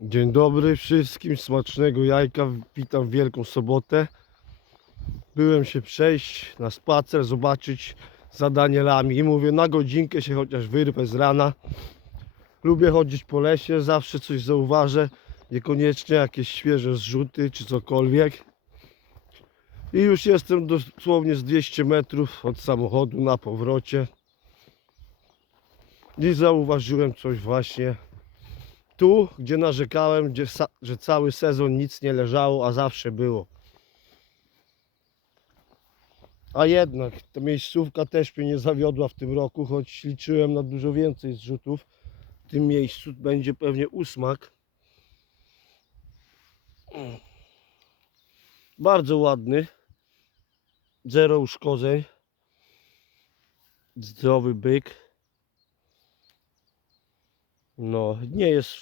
Dzień dobry wszystkim, smacznego jajka. Witam w Wielką Sobotę. Byłem się przejść na spacer, zobaczyć za Danielami i mówię, na godzinkę się chociaż wyrwę z rana. Lubię chodzić po lesie, zawsze coś zauważę, niekoniecznie jakieś świeże zrzuty czy cokolwiek. I już jestem dosłownie z 200 metrów od samochodu na powrocie. I zauważyłem coś właśnie tu, gdzie narzekałem, gdzie, że cały sezon nic nie leżało, a zawsze było. A jednak ta miejscówka też mnie nie zawiodła w tym roku, choć liczyłem na dużo więcej zrzutów. W tym miejscu będzie pewnie ósmak. Bardzo ładny. Zero uszkodzeń. Zdrowy byk. No, nie jest.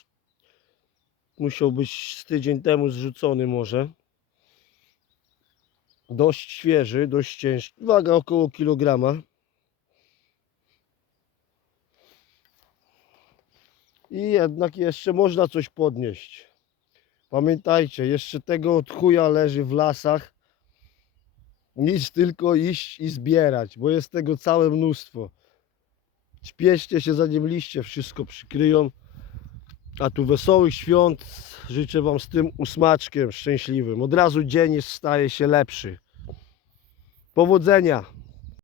Musiał być z tydzień temu zrzucony może. Dość świeży, dość ciężki. Waga około kilograma. I jednak jeszcze można coś podnieść. Pamiętajcie, jeszcze tego od chuja leży w lasach. Nic tylko iść i zbierać, bo jest tego całe mnóstwo. Śpieszcie się zanim liście wszystko przykryją. A tu wesołych świąt życzę Wam z tym usmaczkiem szczęśliwym. Od razu dzień staje się lepszy. Powodzenia!